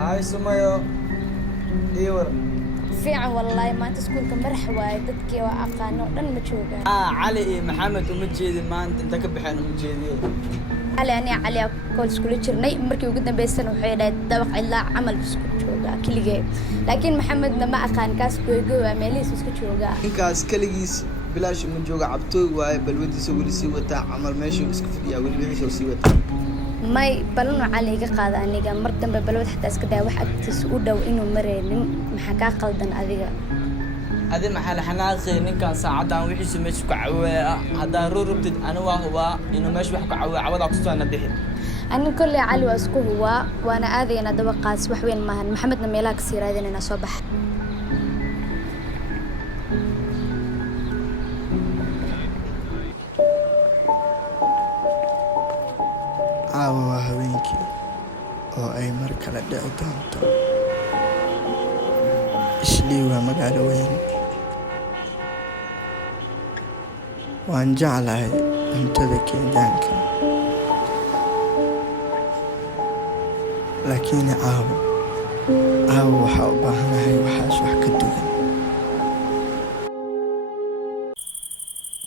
هاي سمية ايور fiican wallahi maanta iskuulka madax waaye dadkii waa aqaano dhan ma joogaan علي إيه محمد ومجيدي ما انت كبحين ومجيدي cali aniga cali aa kool iskula jirnay markii ugu dambeysana waxay dhahayd dabaq ilaa camal isku joogaa keligee laakiin maxamedna ma aqaan kaas goygoy waa meelihiis iska joogaa ninkaas kaligiis bilaash ma jooga cabtooy waaye balwadiisa weli sii wataa camal meeshuu iska fadhiyaa weli wixiisoo sii wataa may balanu cali iga qaada aniga mar dambe balwad xataa iska daa wax agtiisa u dhow inuu mareynin maxaa kaa qaldan adiga adi maxaa la xanaaqay ninkan saacadan wixiisa meesha ku caweeya haddaan rurubtid ani waa hubaa inuu meesha wax ku caweeya cawadaa ku soo nabixi ani kolley cali waa isku huwaa waana aadaynaa dabaqaas wax weyn maahan maxamedna meelaha kasii raadinayna soo baxa caawa waa haweenkii oo ay mar kale dhici doonto islii waa magaalo weyn waan jeclahay cuntada kenyaanka laakiin caawa waxaa u baahanahay waxaas wax ka duwan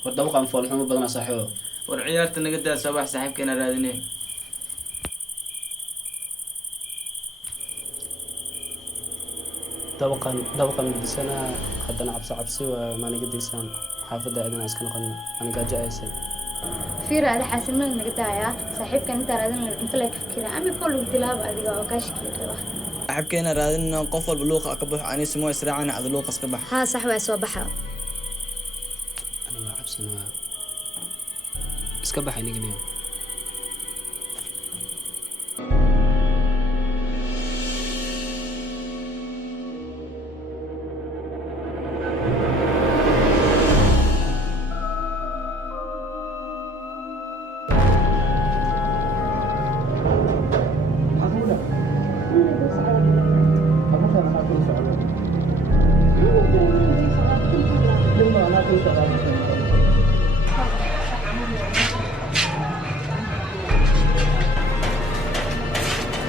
ودبقة مفولحون بدنا صاحبه warciyaarta naga daa sabax saaxiibkeena raadinay دبقة مدسنا حتى عبسي وما نقدر إنسان حافظة عندنا أسكن قلنا أنا قاعد جايسة fiira ada xaasilmada naga daaya saaxiibkan inta raadinayna inta la ka fikira ama kullu tilaab adiga oo ka shaqeeyo saaxiibkeena raadinay qof walba luuqa ka baxo ani simo israacana ad luuqa iska bax ها صح waa soo baxa أنا عبسنا إسكبح نقدر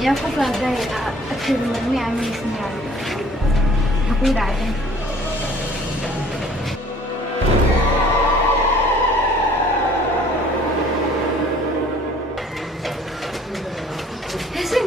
يا قفا داي أكثر مجموعة من السنين حقود عدين حسن